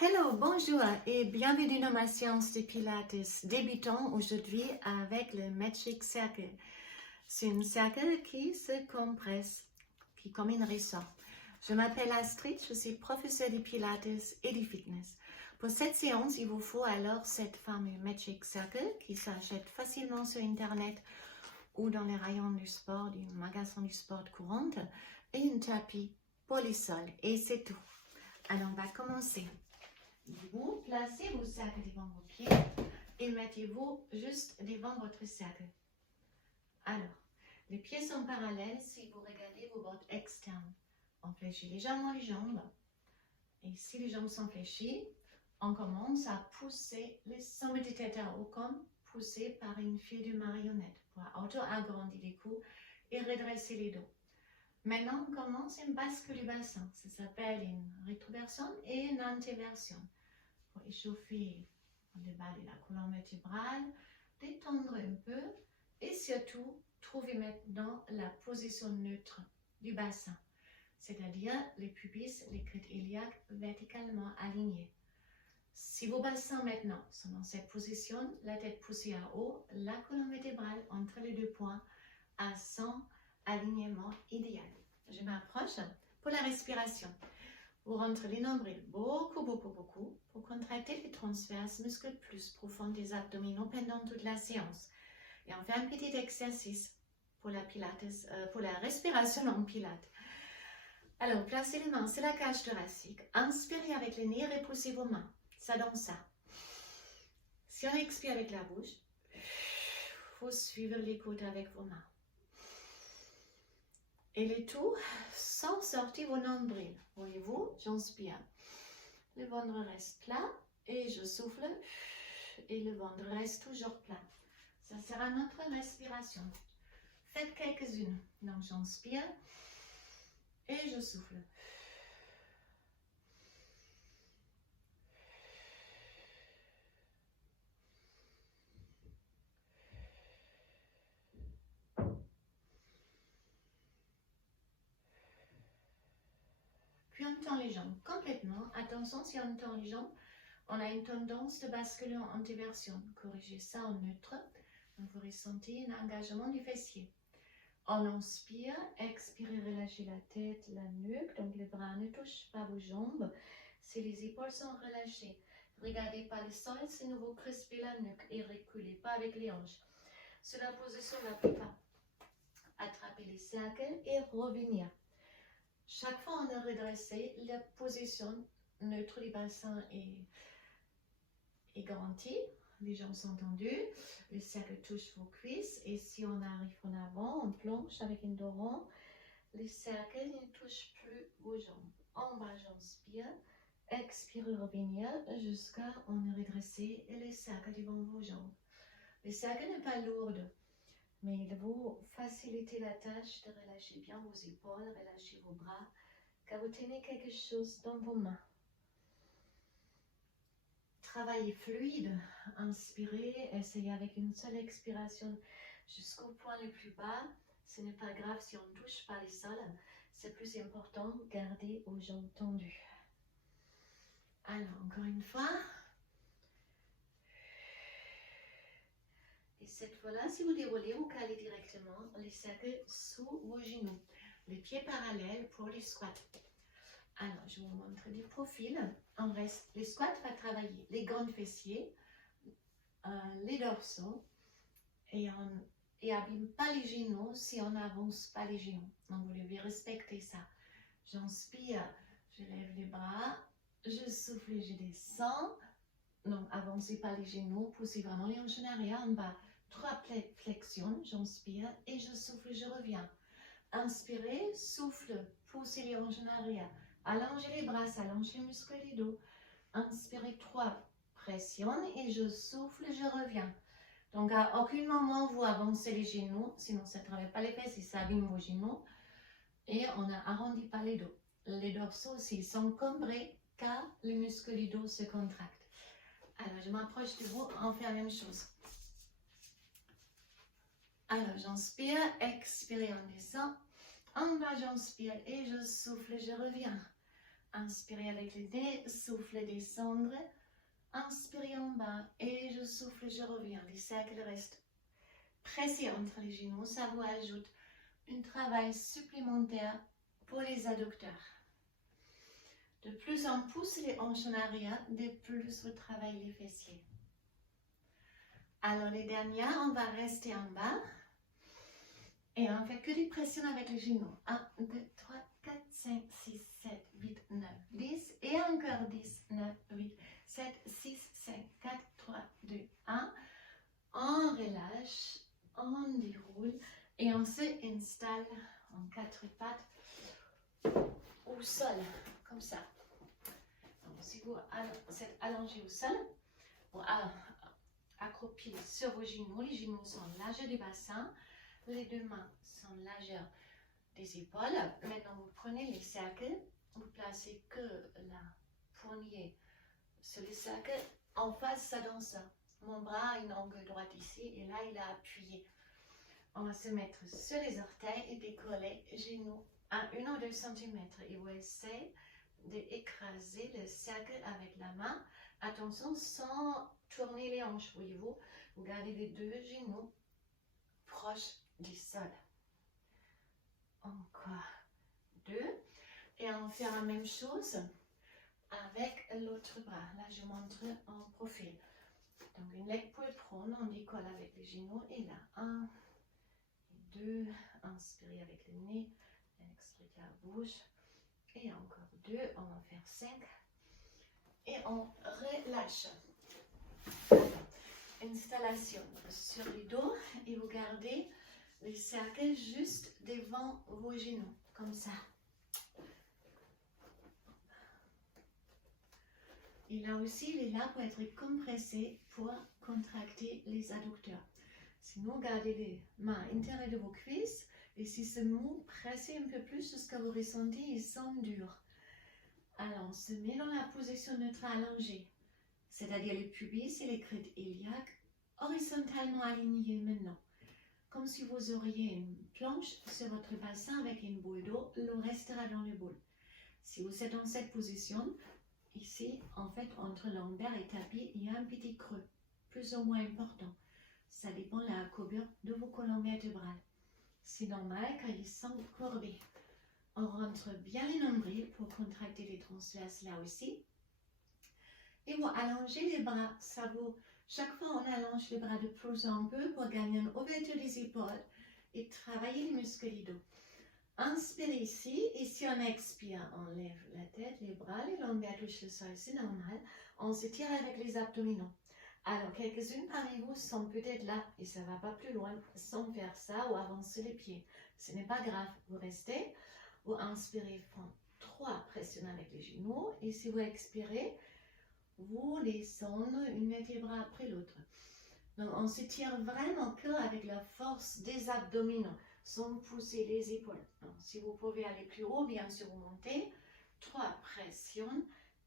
Hello, bonjour et bienvenue dans ma séance de Pilates. Débutons aujourd'hui avec le Magic Circle. C'est un cercle qui se compresse, qui comme une ressort. Je m'appelle Astrid, je suis professeure de Pilates et de fitness. Pour cette séance, il vous faut alors cette fameux Magic Circle qui s'achète facilement sur Internet ou dans les rayons du sport, du magasin du sport courante, et un tapis pour les sols. Et c'est tout. Alors, on va commencer. Vous placez vos cercles devant vos pieds et mettez-vous juste devant votre cercle. Alors, les pieds sont parallèles si vous regardez vos bottes externes. On fléchit légèrement les jambes. Et si les jambes sont fléchies, on commence à pousser les sommets de tête à haut comme poussé par une file de marionnette pour auto-agrandir les coups et redresser les dos. Maintenant, on commence une bascule du bassin. Ça s'appelle une rétroversion et une antéversion. Pour échauffer le bas de la colonne vertébrale, détendre un peu et surtout trouver maintenant la position neutre du bassin, c'est-à-dire les pubis, les crêtes iliaques verticalement alignés. Si vos bassins maintenant sont dans cette position, la tête poussée à haut, la colonne vertébrale entre les deux points à son alignement idéal. Je m'approche pour la respiration. Vous rentrez les nombrils beaucoup pour contracter les transverses muscles plus profonds des abdominaux pendant toute la séance. Et on fait un petit exercice pour la respiration en pilates. Alors, placez les mains sur la cage thoracique. Inspirez avec les nez, repoussez vos mains. Ça donne ça. Si on expire avec la bouche, vous suivez les côtes avec vos mains. Et le tout sans sortir vos nombrils. Voyez-vous, j'inspire. Le ventre reste plat et je souffle et le ventre reste toujours plat. Ça sera notre respiration. Faites quelques-unes. Donc j'inspire et je souffle. Puis on tend les jambes complètement. Attention, si on tend les jambes, on a une tendance de basculer en antéversion. Corrigez ça en neutre. Donc vous ressentez un engagement du fessier. On inspire, expirez, relâchez la tête, la nuque. Donc les bras ne touchent pas vos jambes. Si les épaules sont relâchées, regardez pas le sol, sinon vous crispez la nuque et reculez pas avec les hanches. C'est la position la plus bas. Attrapez les cercles et revenir. Chaque fois on a redressé, la position neutre du bassin est garantie. Les jambes sont tendues, les cercles touchent vos cuisses et si on arrive en avant, on plonge avec un dos rond. Les cercles ne touchent plus vos jambes. En bas, j'inspire, expire, revenir jusqu'à on est redressé et les cercles devant vos jambes. Les cercles n'est pas lourd, mais il vous facilite la tâche de relâcher bien vos épaules, relâcher vos bras, car vous tenez quelque chose dans vos mains. Travaillez fluide, inspirez, essayez avec une seule expiration jusqu'au point le plus bas. Ce n'est pas grave si on ne touche pas les sols, c'est plus important, gardez vos jambes tendues. Alors, encore une fois. Et cette fois-là, si vous déroulez, vous calez directement les cercles sous vos genoux. Les pieds parallèles pour les squats. Alors, je vous montre du profil. On reste, les squats va travailler les grands fessiers, les dorsaux et abîme pas les genoux si on n'avance pas les genoux. Donc, vous devez respecter ça. J'inspire, je lève les bras, je souffle et je descends. Donc, avancez pas les genoux, poussez vraiment les hanches en arrière, en bas. 3 flexions, j'inspire et je souffle, je reviens. Inspirez, souffle, poussez les hanches en arrière. Allongez les bras, allongez les muscles du dos. Inspirez 3 pressions et je souffle, je reviens. Donc à aucun moment vous avancez les genoux, sinon ça ne travaille pas les fesses et ça abîme vos genoux. Et on n'arrondit pas les dos. Les dorsaux aussi sont cambrés car les muscles du dos se contractent. Alors je m'approche de vous, on fait la même chose. Alors j'inspire, expire, on descend. En bas j'inspire et je souffle, je reviens. Inspirez avec le nez, soufflez, descendre. Inspirez en bas et je souffle, je reviens. Les cercles restent pressés entre les genoux. Ça vous ajoute un travail supplémentaire pour les adducteurs. De plus on pousse les hanches en arrière, de plus vous travaillez les fessiers. Alors les dernières, on va rester en bas. Et on fait que des pressions avec les genoux. 1, 2, 3, 4, 5, 6, 7, 8, 9, 10. Et encore 10, 9, 8, 7, 6, 5, 4, 3, 2, 1. On relâche, on déroule et on se installe en quatre pattes au sol, comme ça. Donc, si vous êtes allongé au sol, vous accroupi sur vos genoux, les genoux sont larges du bassin. Les deux mains sont largeurs des épaules. Maintenant, vous prenez les cercles. Vous placez que la poignée sur les cercles. En face, ça donne ça. Mon bras a une angle droite ici et là, il a appuyé. On va se mettre sur les orteils et décoller genoux à 1 ou 2 cm. Et vous essayez d'écraser le cercle avec la main. Attention, sans tourner les hanches, voyez-vous. Vous gardez les deux genoux proches du sol. Encore 2. Et on fait la même chose avec l'autre bras. Là, je montre en profil. Donc, une leg pull prone, on décolle avec les genoux. Et là, 1 et 2. Inspirez avec le nez. Expirez la bouche. Et encore 2. On va faire 5. Et on relâche. Installation sur le dos. Et vous gardez les cercles juste devant vos genoux, comme ça. Et là aussi, il est là pour être compressé pour contracter les adducteurs. Sinon, gardez les mains intérieures de vos cuisses et si c'est mou, pressez un peu plus jusqu'à vous ressentez, ils sont durs. Alors, on se met dans la position neutre allongée, c'est-à-dire les pubis et les crêtes iliaques horizontalement alignés maintenant. Comme si vous auriez une planche sur votre bassin avec une boule d'eau, l'eau restera dans le bol. Si vous êtes dans cette position, ici, en fait, entre lombaire et tapis, il y a un petit creux, plus ou moins important. Ça dépend de la courbure de vos colonnes vertébrales. C'est normal car ils sont courbés. On rentre bien les nombrils pour contracter les transverses là aussi. Et vous allongez les bras, chaque fois on allonge les bras de plus en plus pour gagner une ouverture des épaules et travailler les muscles du dos. Inspirez ici et si on expire, on lève la tête, les bras, les lombaires touchent le sol, c'est normal. On se tire avec les abdominaux. Alors quelques-unes parmi vous sont peut-être là et ça ne va pas plus loin sans faire ça ou avancer les pieds. Ce n'est pas grave, vous restez, vous inspirez, font 3 pressions avec les genoux et si vous expirez, vous descendez une vertèbre après l'autre. Donc on se tire vraiment que avec la force des abdominaux, sans pousser les épaules. Donc, si vous pouvez aller plus haut, bien sûr vous montez. 3 pressions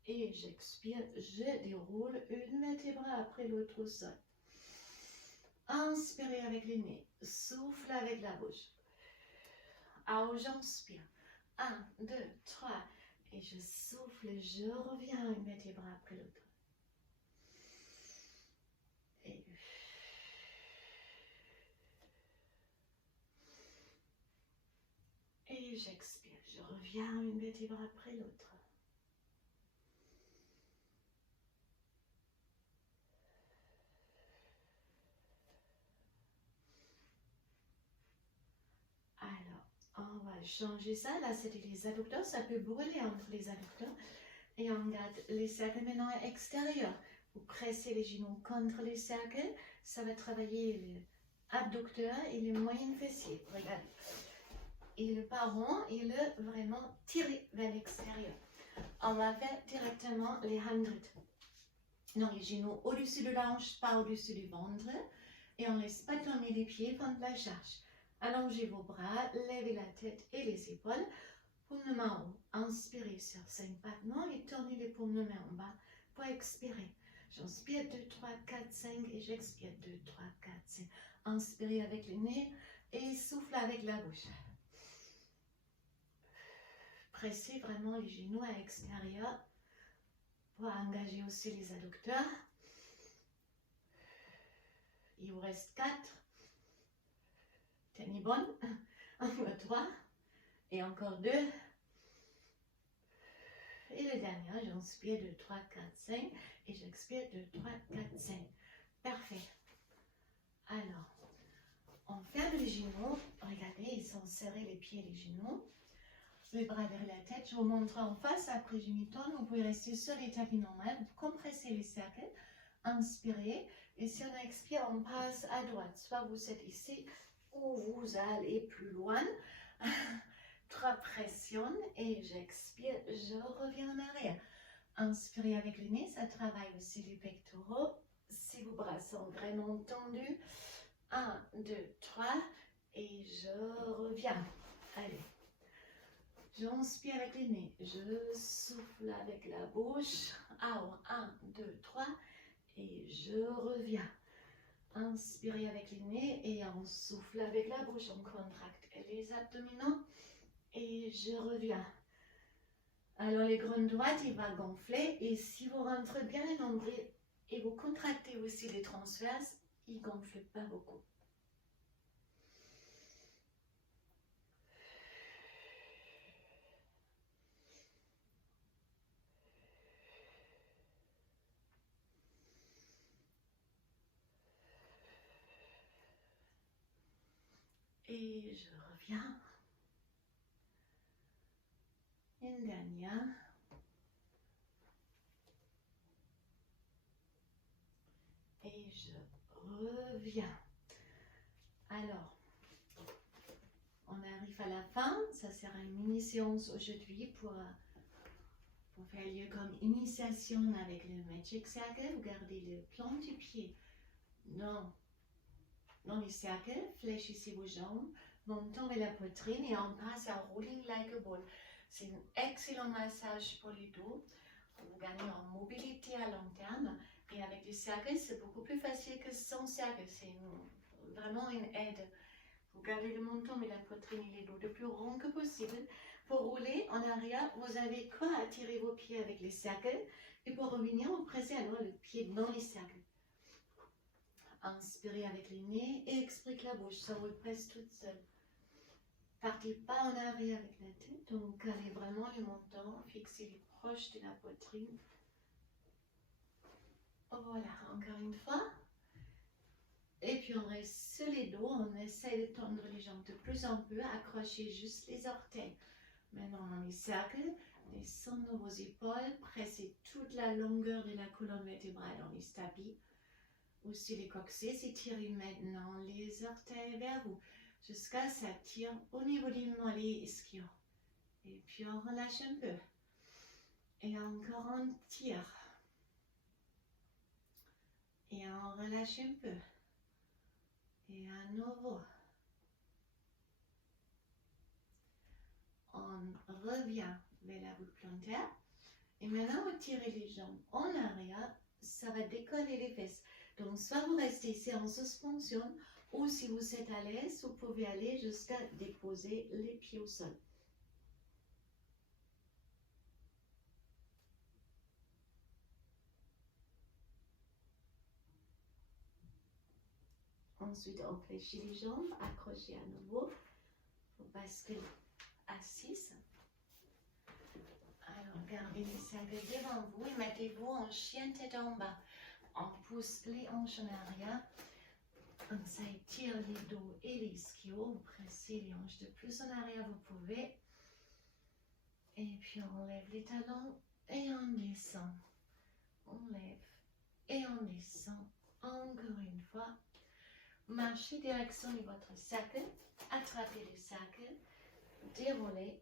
et j'expire, je déroule une vertèbre après l'autre au sol. Inspirez avec le nez, souffle avec la bouche. Alors j'inspire. 1, 2, 3 et je souffle, je reviens une vertèbre après l'autre. Et j'expire, je reviens une vertèbre après l'autre. Alors, on va changer ça. Là, c'était les adducteurs. Ça peut brûler entre les adducteurs. Et on garde les cercles maintenant extérieurs. Vous pressez les genoux contre les cercles. Ça va travailler les abducteurs et les moyens fessiers. Regardez. Et le paron, il est vraiment tiré vers l'extérieur. On va faire directement les 100. Donc les genoux au-dessus de la hanche, pas au-dessus du ventre. Et on laisse pas tomber les pieds pendant la charge. Allongez vos bras, levez la tête et les épaules. Paume de main en haut. Inspirez sur 5 battements et tournez les paumes de main en bas pour expirer. J'inspire 2, 3, 4, 5 et j'expire 2, 3, 4, 5. Inspirez avec le nez et souffle avec la bouche. pressez vraiment les genoux à l'extérieur pour engager aussi les adducteurs. Il vous reste 4. Tenez bonne. Encore 3. Et encore 2. Et le dernier, j'inspire de 3, 4, 5. Et j'expire de 3, 4, 5. Parfait. Alors, on ferme les genoux. Regardez, ils sont serrés les pieds et les genoux. Les bras derrière la tête. Je vous montre en face. Après, je m'y tourne. Vous pouvez rester sur les tapis normaux. Vous compressez les cercles. Inspirez. Et si on expire, on passe à droite. Soit vous êtes ici ou vous allez plus loin. 3 pressions et j'expire, je reviens en arrière. Inspirez avec le nez, ça travaille aussi les pectoraux. Si vos bras sont vraiment tendus, 1, 2, 3 et je reviens. Allez, j'inspire avec le nez, je souffle avec la bouche. Alors, 1, 2, 3 et je reviens. Inspirez avec le nez et on souffle avec la bouche, on contracte les abdominaux. Et je reviens. Alors les grandes droites, il va gonfler. Et si vous rentrez bien le nombril et vous contractez aussi les transverses, il ne gonfle pas beaucoup. Et je reviens. Une dernière. Et je reviens. Alors, on arrive à la fin. Ça sera une mini-séance aujourd'hui pour faire lieu comme initiation avec le Magic Circle. Vous gardez le plan du pied dans les cercles. Fléchissez vos jambes. Montons vers la poitrine et on passe à Rolling Like a Ball. C'est un excellent massage pour les dos. Vous gagnez en mobilité à long terme. Et avec les cercles, c'est beaucoup plus facile que sans cercle. C'est vraiment une aide. Vous gardez le menton et la poitrine et les dos le plus rond que possible. Pour rouler en arrière, vous avez quoi à tirer vos pieds avec les cercles. Et pour revenir, vous pressez alors le pied dans les cercles. Inspirez avec le nez et expirez la bouche. Ça vous presse toute seule. Partez pas en arrière avec la tête. Donc, calez vraiment le menton. Fixez-les proches de la poitrine. Voilà, encore une fois. Et puis, on reste sur les dos. On essaie de tendre les jambes de plus en plus. Accrochez juste les orteils. Maintenant, dans les cercles, descendez vos épaules. Pressez toute la longueur de la colonne vertébrale dans les tapis. Aussi les coccyx, étirez maintenant les orteils vers vous jusqu'à ce que ça tire au niveau du mollet ischio. Et puis on relâche un peu. Et encore on tire. Et on relâche un peu. Et à nouveau. On revient vers la voûte plantaire. Et maintenant vous tirez les jambes en arrière. Ça va décoller les fesses. Donc, soit vous restez ici en suspension, ou si vous êtes à l'aise, vous pouvez aller jusqu'à déposer les pieds au sol. Ensuite, on fléchit les jambes, accrochez à nouveau. Vous basculez assise. Alors, gardez les cercles devant vous et mettez-vous en chien tête en bas. On pousse les hanches en arrière. Comme ça, étire les dos et les ischios. Vous pressez les hanches de plus en arrière, vous pouvez. Et puis, on lève les talons et on descend. On lève et on descend. Encore une fois. Marchez direction de votre cercle. Attrapez le cercle. Déroulez.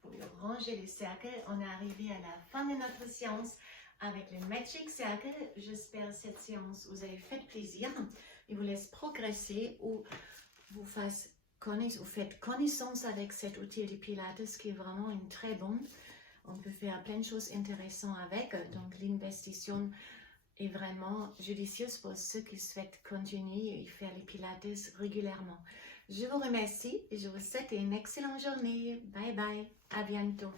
Pour ranger les cercles, on est arrivé à la fin de notre séance avec le Magic Circle. J'espère que cette séance vous a fait plaisir et vous laisse progresser ou vous faites connaissance avec cet outil de Pilates qui est vraiment une très bonne. On peut faire plein de choses intéressantes avec. Donc l'investissement est vraiment judicieuse pour ceux qui souhaitent continuer et faire les Pilates régulièrement. Je vous remercie et je vous souhaite une excellente journée. Bye bye. À bientôt.